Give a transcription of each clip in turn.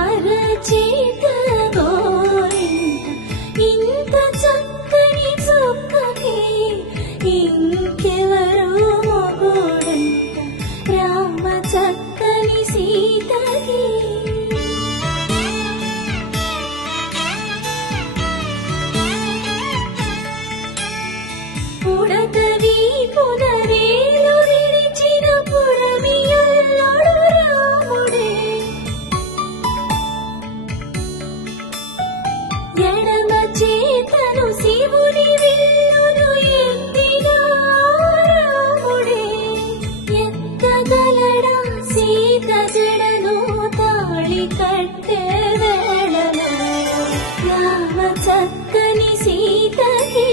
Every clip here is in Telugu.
అరచేత గోరింట ఇంత చక్కని చుక్కకి ఇంకెవరు మొగుడంట రామ చక్కని సీతకి. పుడతవి ఎడమ చేతను శివుని విల్లును ఎత్తిన రాముడే. ఎత్తగలడా సీత జడను తాళి కట్టే వేళలో రామ చక్కని సీతకి.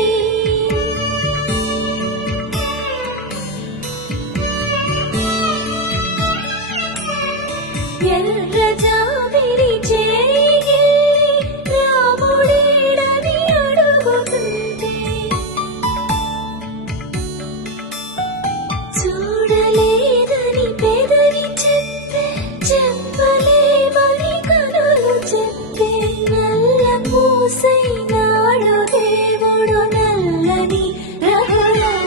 say